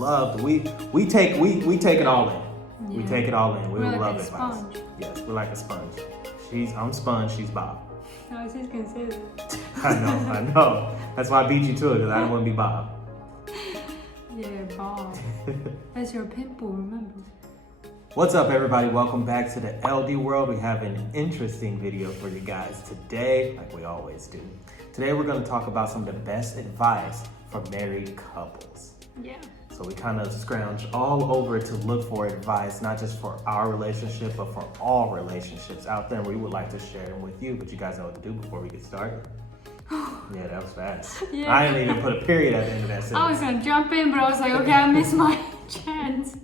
love. We take it all in. Yeah. We take it all in. We We're will like love a advice. sponge. Yes, we're like a sponge. I'm Sponge. She's Bob. I was just gonna say that. I know. That's why I beat you to it, because I didn't want to be Bob. Yeah, Bob. That's your pitbull, remember? What's up, everybody? Welcome back to the LD World. We have an interesting video for you guys today, like we always do. Today, we're going to talk about some of the best advice for married couples. Yeah. So we kind of scrounge all over to look for advice, not just for our relationship, but for all relationships out there. We would like to share them with you, but you guys know what to do before we get started. Yeah, that was fast. Yeah. I didn't even put a period at the end of that sentence. I was gonna jump in, but I was like, okay, I missed my chance.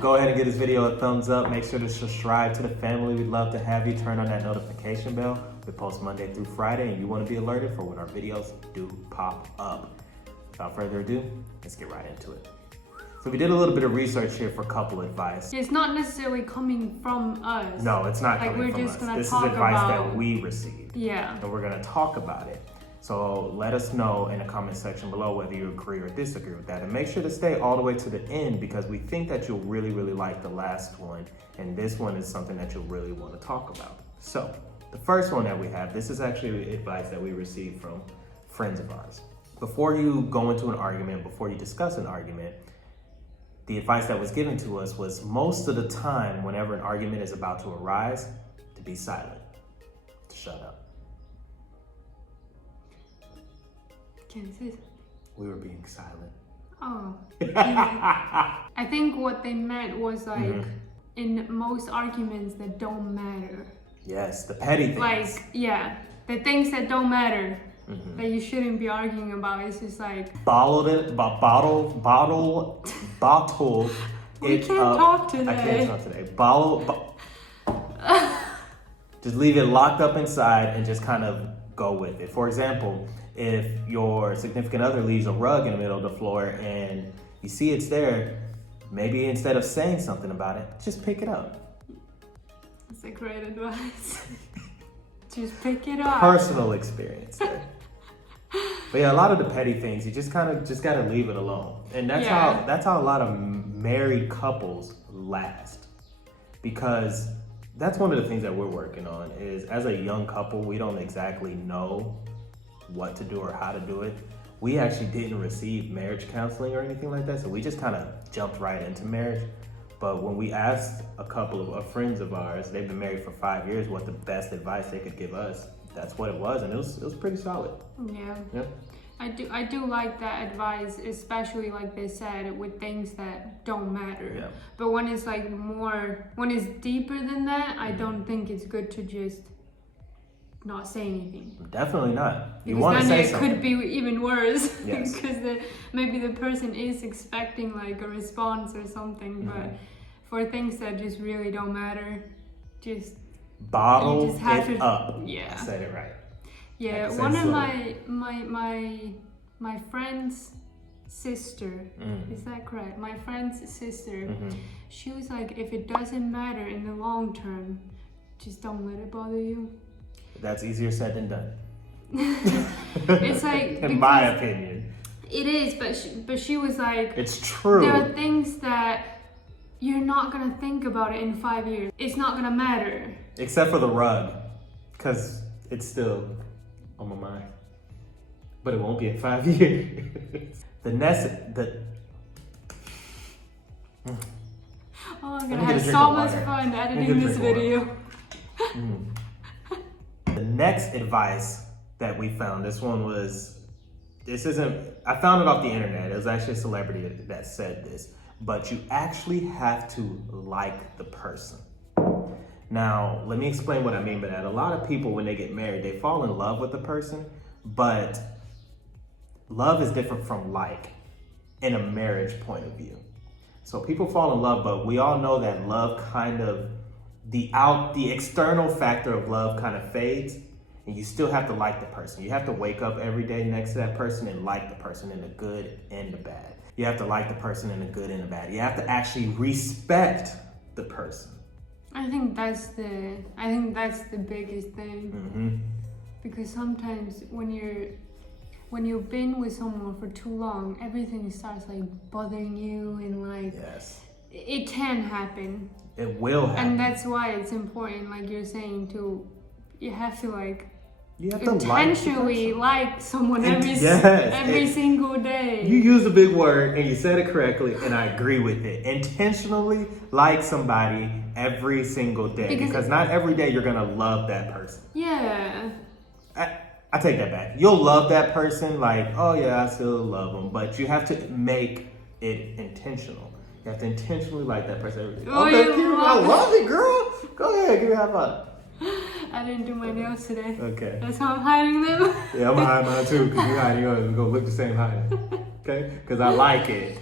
Go ahead and give this video a thumbs up. Make sure to subscribe to the family. We'd love to have you. Turn on that notification bell. We post Monday through Friday, and you want to be alerted for when our videos do pop up. Without further ado, let's get right into it. So we did a little bit of research here for couple advice. It's not necessarily coming from us. No, it's not Like, coming we're from just us. gonna This is talk advice about- that we received, Yeah. and we're going to talk about it. So let us know in the comment section below whether you agree or disagree with that. And make sure to stay all the way to the end, because we think that you'll really, really like the last one. And this one is something that you'll really want to talk about. So the first one that we have, this is actually advice that we received from friends of ours. Before you go into an argument, before you discuss an argument, the advice that was given to us was most of the time, whenever an argument is about to arise, to be silent, to shut up. Can I say something? We were being silent. Oh. I think what they meant was like, Mm-hmm. in most arguments that don't matter. Yes, the petty things. Like, yeah, the things that don't matter, Mhm. that you shouldn't be arguing about. It's just like, Bottle. We it can't up. talk I today. can't talk today. Just leave it locked up inside and just kind of go with it. For example, if your significant other leaves a rug in the middle of the floor and you see it's there, maybe instead of saying something about it, just pick it up. it's a great advice. Just pick it up. Personal experience there. But yeah, a lot of the petty things, you just gotta leave it alone. And that's how a lot of married couples last. Because that's one of the things that we're working on is, as a young couple, we don't exactly know what to do or how to do it. We actually didn't receive marriage counseling or anything like that, so we just kind of jumped right into marriage. But when we asked a couple of friends of ours, they've been married for 5 years, what the best advice they could give us, that's what it was, and it was pretty solid. Yeah. Yeah. I do like that advice, especially like they said, with things that don't matter. Yeah. But when it's like when it's deeper than that, I don't think it's good to just not say anything. Definitely not. You Because want to then say it something. could be even worse. Yes. Because maybe the person is expecting like a response or something. But for things that just really don't matter, just Bottle you just have it to- up. yeah. I said it right. yeah. Like I said, One of slow. my friend's sister. Is that correct? My friend's sister. She was like, if it doesn't matter in the long term, just don't let it bother you. That's easier said than done. It's like, In my opinion. it is, but she was like, It's true. there are things that you're not gonna think about it in 5 years. It's not gonna matter. Except for the rug, because it's still on my mind. But it won't be in 5 years. Oh, I'm Let gonna me get a have drink so of much water. fun Let me get a editing this drink of video. The next advice that we found, I found it off the internet. It was actually a celebrity that said this, but you actually have to like the person. Now, let me explain what I mean by that. A lot of people, when they get married, they fall in love with the person, but love is different from like in a marriage point of view. So people fall in love, but we all know that love kind of, the external factor of love kind of fades, and you still have to like the person. You have to wake up every day next to that person and like the person in the good and the bad. You have to like the person in the good and the bad. You have to actually respect the person. I think that's the biggest thing. Mm-hmm. Because sometimes when you're when you've been with someone for too long, everything starts like bothering you and like Yes. it can happen. It will happen. And that's why it's important, like you're saying, you have to like You have to intentionally like someone every Yes. single day. You use a big word and you said it correctly, and I agree with it. Intentionally like somebody every single day, because not every day you're gonna love that person. Yeah. I take that back. You'll love that person, like, oh yeah, I still love them, but you have to make it intentional. You have to intentionally like that person every day. Oh, Okay, you cute. I love it, girl. Go ahead, give me a high five. I didn't do my nails today. Okay. That's how I'm hiding them. Yeah, I'm gonna hide mine too, because you're hiding yours. We're gonna look the same height. Okay? Because I like it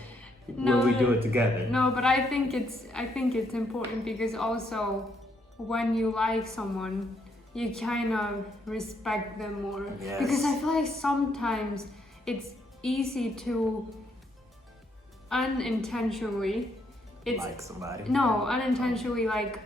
when we do it together. No, but I think it's important because also when you like someone, you kind of respect them more. Yes. Because I feel like sometimes it's easy to unintentionally Like somebody. unintentionally like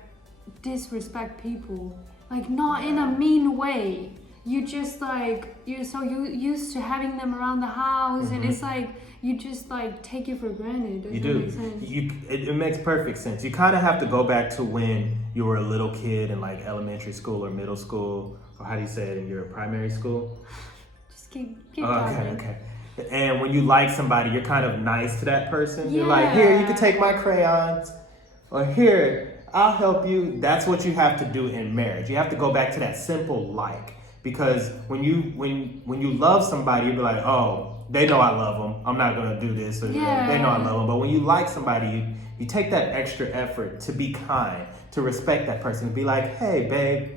disrespect people, like not in a mean way. You just like you're so used to having them around the house, and it's like you just like take it for granted. Does You that do. make sense? It makes perfect sense. You kind of have to go back to when you were a little kid in like elementary school or middle school, or how do you say it, in your primary school? Just keep Oh, talking. okay. And when you like somebody, you're kind of nice to that person. You're like, here, you can take my crayons, or here, I'll help you. That's what you have to do in marriage. You have to go back to that simple like, because when you love somebody, you'll be like, oh, they know I love them. I'm not gonna do this. Or they know I love them. But when you like somebody, you take that extra effort to be kind, to respect that person, to be like, hey, babe,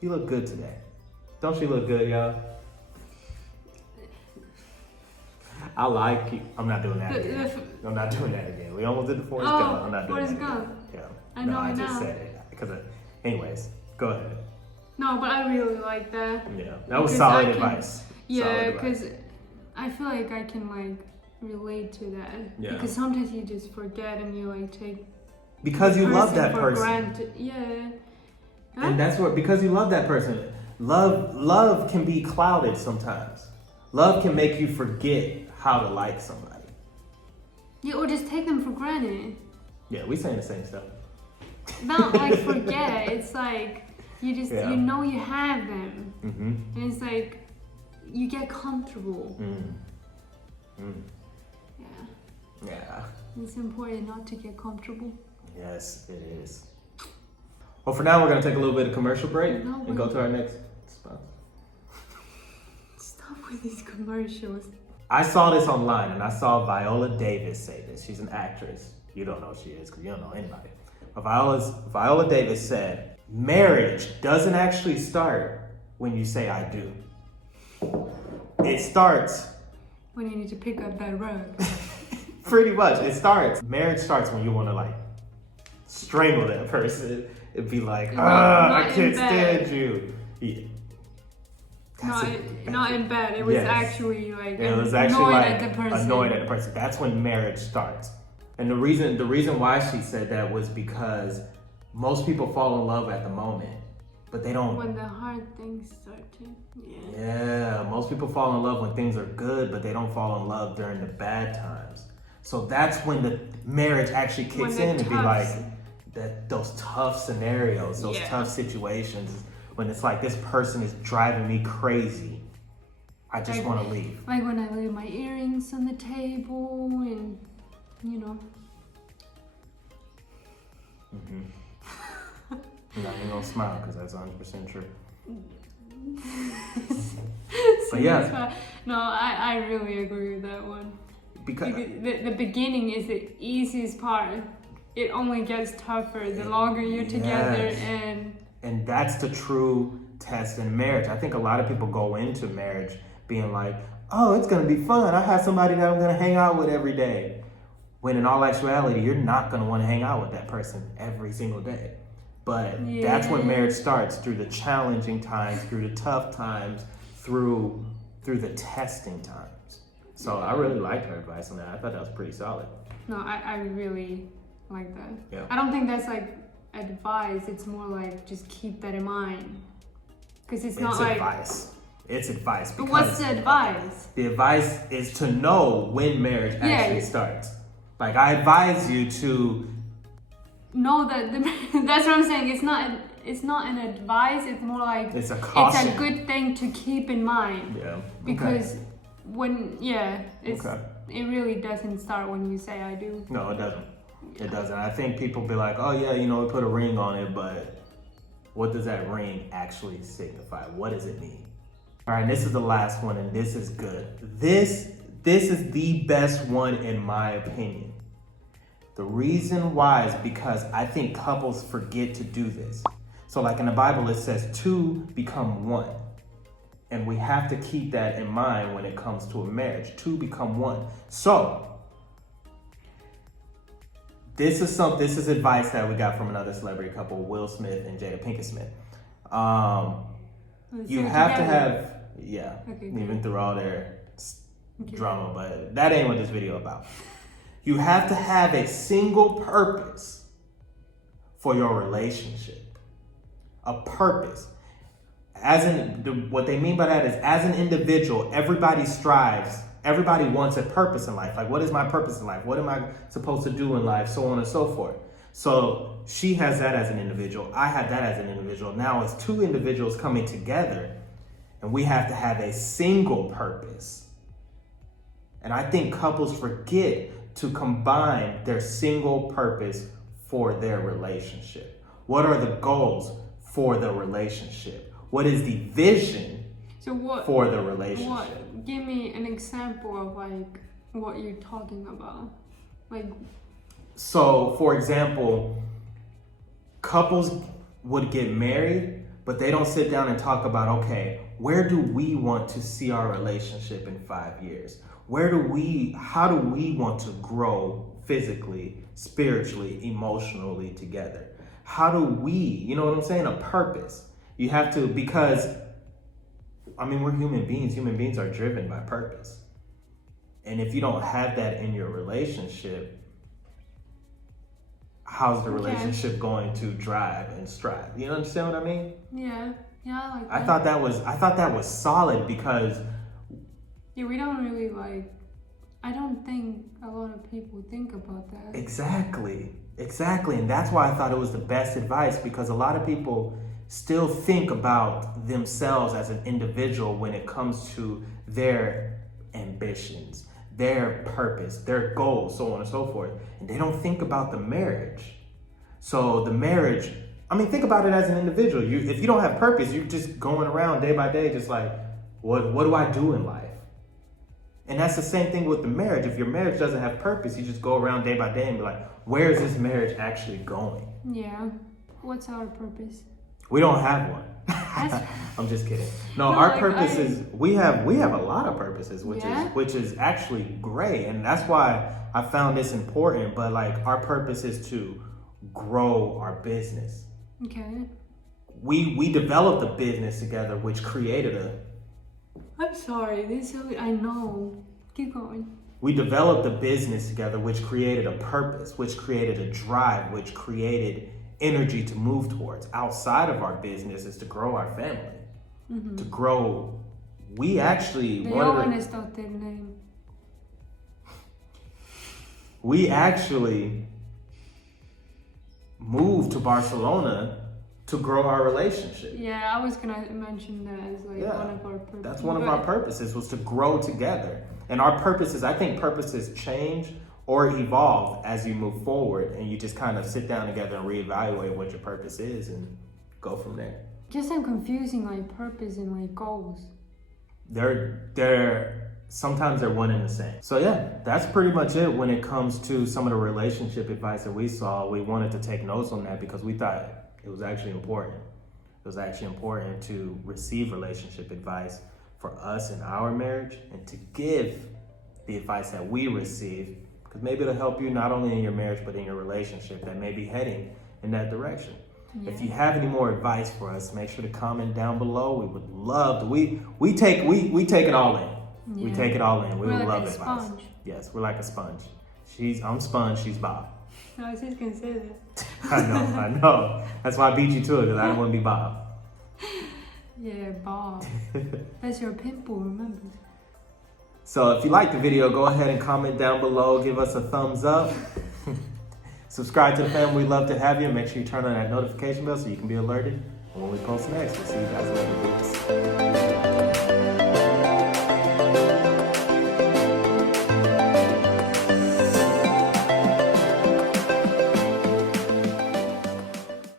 you look good today. Don't you look good, y'all? I like you. I'm not doing that again. I'm not doing that again. We almost did the Forrest Gump. I'm not doing Forrest that again. Gump. Yeah. I know, I I just know. said it because. Anyways, go ahead. No, but I really like that. Yeah, that was Because solid I can- advice. Yeah, Solid advice. because I feel like I can like relate to that. Yeah. Because sometimes you just forget and you like take Because you love that for person. granted. Yeah. Huh? And that's what, because you love that person. Love can be clouded sometimes. Love can make you forget how to like somebody. Yeah, or just take them for granted. Yeah, we saying the same stuff. Not like forget. It's like you just Yeah. you know you have them, Mm-hmm. and it's like you get comfortable. Yeah, Yeah. it's important not to get comfortable. Yes, it is. Well, for now, we're going to take a little bit of commercial break No, and go to our next spot. Stop with these commercials. I saw this online, and I saw Viola Davis say this. She's an actress. You don't know who she is because you don't know anybody. But Viola Davis said, marriage doesn't actually start when you say I do. It starts When you need to pick up that rug. pretty much. Marriage starts when you want to like strangle that person. It'd be like, Not I in can't bed. stand you. Yeah. Not in bed. It was Yes. actually like It was actually annoyed like at the person. annoyed at the person. That's when marriage starts. And the reason why she said that was because most people fall in love at the moment, but they don't. When the hard things start to. Yeah. Yeah, most people fall in love when things are good, but they don't fall in love during the bad times. So that's when the marriage actually kicks When in the to be tough- like those tough scenarios, those Yeah. tough situations, when it's like this person is driving me crazy. I just Like- want to leave. Like when I leave my earrings on the table and, you know. No, you don't smile because that's 100% true. But See, yeah. that's why- No, I really agree with that one. Because The beginning is the easiest part. It only gets tougher the longer you're together, Yes. And that's the true test in marriage. I think a lot of people go into marriage being like, oh, it's going to be fun. I have somebody that I'm going to hang out with every day. When in all actuality, you're not going to want to hang out with that person every single day. But that's when marriage starts, through the challenging times, through the tough times, through the testing times. So I really liked her advice on that. I thought that was pretty solid. No, I really like that. Yeah. I don't think that's like advice. It's more like just keep that in mind. Because it's not like advice. It's advice. But Because what's the advice? the advice is to know when marriage actually starts. Like, I advise you to know that that's what I'm saying. It's not an advice. It's more like it's a caution. It's a good thing to keep in mind. Yeah. Because when it's Okay. it really doesn't start when you say I do. No, it doesn't. It doesn't. I think people be like, oh yeah, you know, we put a ring on it, but what does that ring actually signify? What does it mean? All right, this is the last one, and this is good. This is the best one in my opinion. The reason why is because I think couples forget to do this. So like in the Bible, it says two become one. And we have to keep that in mind when it comes to a marriage. Two become one. So this is advice that we got from another celebrity couple, Will Smith and Jada Pinkett Smith. You have to have, even through all their drama, but that ain't what this video about. You have to have a single purpose for your relationship. A purpose. As in, what they mean by that is, as an individual, everybody strives, everybody wants a purpose in life. Like, what is my purpose in life? What am I supposed to do in life? So on and so forth. So she has that as an individual. I have that as an individual. Now it's two individuals coming together, and we have to have a single purpose. And I think couples forget to combine their single purpose for their relationship. What are the goals for the relationship? What is the vision for the relationship? Give me an example of like what you're talking about. Like, so for example, couples would get married, but they don't sit down and talk about, okay, where do we want to see our relationship in 5 years? How do we want to grow physically, spiritually, emotionally together? How do we, you know what I'm saying? A purpose. You have to, because, I mean, we're human beings. Human beings are driven by purpose. And if you don't have that in your relationship, how's the relationship going to drive and strive? You understand what I mean? Yeah, I like that. I thought that was solid because we don't really I don't think a lot of people think about that. Exactly. And that's why I thought it was the best advice, because a lot of people still think about themselves as an individual when it comes to their ambitions, their purpose, their goals, so on and so forth. And they don't think about the marriage. So the marriage, I mean, think about it as an individual. If you don't have purpose, you're just going around day by day, just like, what do I do in life? And that's the same thing with the marriage. If your marriage doesn't have purpose, you just go around day by day and be like, where is this marriage actually going? Yeah. What's our purpose? We don't have one. I'm just kidding. No, our purpose is we have a lot of purposes, which is actually great, and that's why I found this important. But like, our purpose is to grow our business. Okay. We developed a business together, which created a. I'm sorry. I know. Keep going. We developed a business together, which created a purpose, which created a drive, which created energy to move towards. Outside of our business is to grow our family, to grow. We actually we actually moved to Barcelona to grow our relationship. Yeah, I was gonna mention that as one of our purposes. That's one of our purposes, was to grow together. And our purposes, I think purposes change or evolve as you move forward, and you just kind of sit down together and reevaluate what your purpose is and go from there. Just I'm confusing like purpose and like goals. Sometimes they're one and the same. So yeah, that's pretty much it when it comes to some of the relationship advice that we saw. We wanted to take notes on that because we thought it was actually important. It was actually important to receive relationship advice for us in our marriage, and to give the advice that we receive, because maybe it'll help you not only in your marriage but in your relationship that may be heading in that direction. Yeah. If you have any more advice for us, make sure to comment down below. We would love to. We take it all in. Yeah. We take it all in. We would love advice. Sponge. Yes, we're like a sponge. I'm Sponge, she's Bob. I was just gonna say that. I know. That's why I beat you to it, because I don't want to be Bob. Yeah, Bob. That's your pimple, remember? So if you like the video, go ahead and comment down below. Give us a thumbs up. Subscribe to the family. We'd love to have you. Make sure you turn on that notification bell so you can be alerted when we post next. We'll see you guys later.